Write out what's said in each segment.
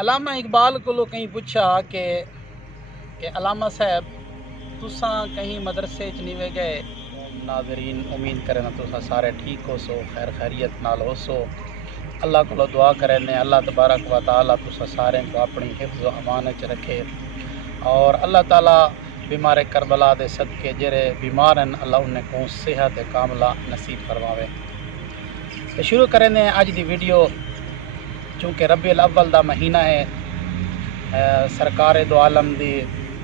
علامہ اقبال کو کہیں پوچھا کہ علامہ صاحب تساں کہیں مدرسے چ نہیں وے گئے؟ ناظرین امید کریں تساں سارے ٹھیک ہو سو، خیر خیریت نال ہو سو۔ اللہ کو دعا کریں اللہ تبارک و تعالیٰ تساں سارے کو اپنی حفظ و امان چ رکھے، اور اللہ تعالیٰ بیمار کربلا دے صدقے جڑے بیمار ہیں اللہ انہیں کو صحت کاملہ نصیب فرماوے۔ تو شروع کریں اج دی ویڈیو، چونکہ ربیع الاول دا مہینہ ہے، سرکار دو عالم دی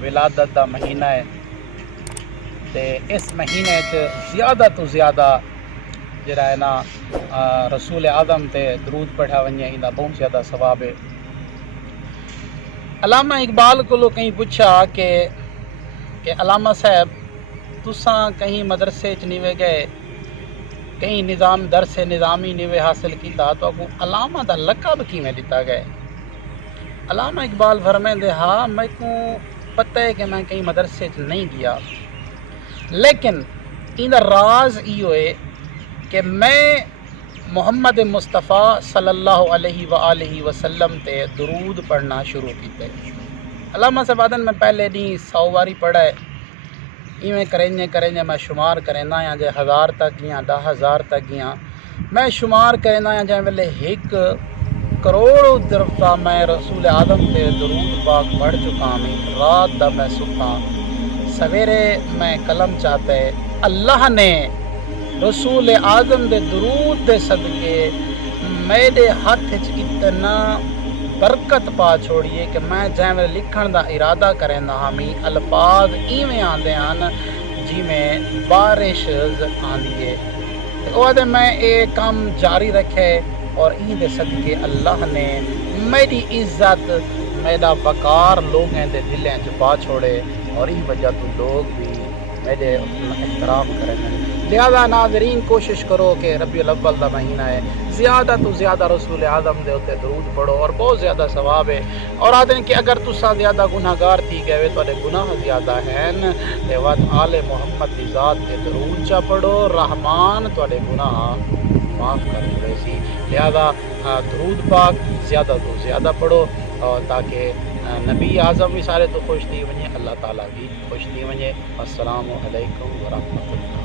ولادت دا مہینہ ہے، تے اس مہینے زیادہ تو زیادہ جڑا ہے نا رسول اعظم تے درود پڑھا ونجے اندا بہت زیادہ ثواب ہے۔ علامہ اقبال کو کہیں پوچھا کہ علامہ صاحب تساں کہیں مدرسے چ نہیں وے گئے، کہیں نظام درس نظامی نہیں وے حاصل کیتا، تو کو علامہ دا لقب کیویں دتا گئے؟ علامہ اقبال فرمائندے ہاں میں کو پتہ ہے کہ میں کہیں مدرسے چ نہیں گیا، لیکن ان راز یہ ہوئے کہ میں محمد مصطفیٰ صلی اللہ علیہ وآلہ وسلم تے درود پڑھنا شروع کیتے۔ علامہ صاحب آدن میں پہلے نہیں 100 باری پڑھا ہے، ایویں کریں میں شمار کرنا یا جے 1000 تک گیا 10,000 تک گیا، میں شمار کرنا یا جے ویلے 1 کروڑ درجہ میں رسول اعظم تے درود پاک پڑھ چکا میں۔ رات دا میں سکھاں سویرے میں قلم چاہتے اللہ نے رسول اعظم دے درود دے صدقے میرے ہاتھ اتنا برکت پا چھوڑیے کہ میں جائیں لکھن دا ارادہ کرنا ہمیں الفاظ ایویں آندے ہیں جی میں بارش آندی ہے۔ وہ دے میں ایک کام جاری رکھے اور این دے صدقے اللہ نے میری عزت میرا وقار لوگوں دے دلیں چ پا چھوڑے، اور یہ وجہ تو لوگ بھی میرے احترام کریں۔ لہذا ناظرین کوشش کرو کہ ربیع الاول دا مہینہ ہے، زیادہ تو زیادہ رسول اعظم دے ہوتے درود پڑھو اور بہت زیادہ ثواب ہے۔ اور آتے ہیں کہ اگر تسا زیادہ گناہ گار تھی گئے تو گناہ زیادہ ہیں تو آل محمد دی ذات کے درود چا پڑھو، رحمان تو گناہ معاف کر دے سی۔ لہذا درود پاک زیادہ تو زیادہ پڑھو، اور تاکہ نبی اعظم بھی سارے تو خوش تھی ونجے، اللہ تعالیٰ بھی خوش تھی ونجے۔ السلام علیکم ورحمۃ اللہ۔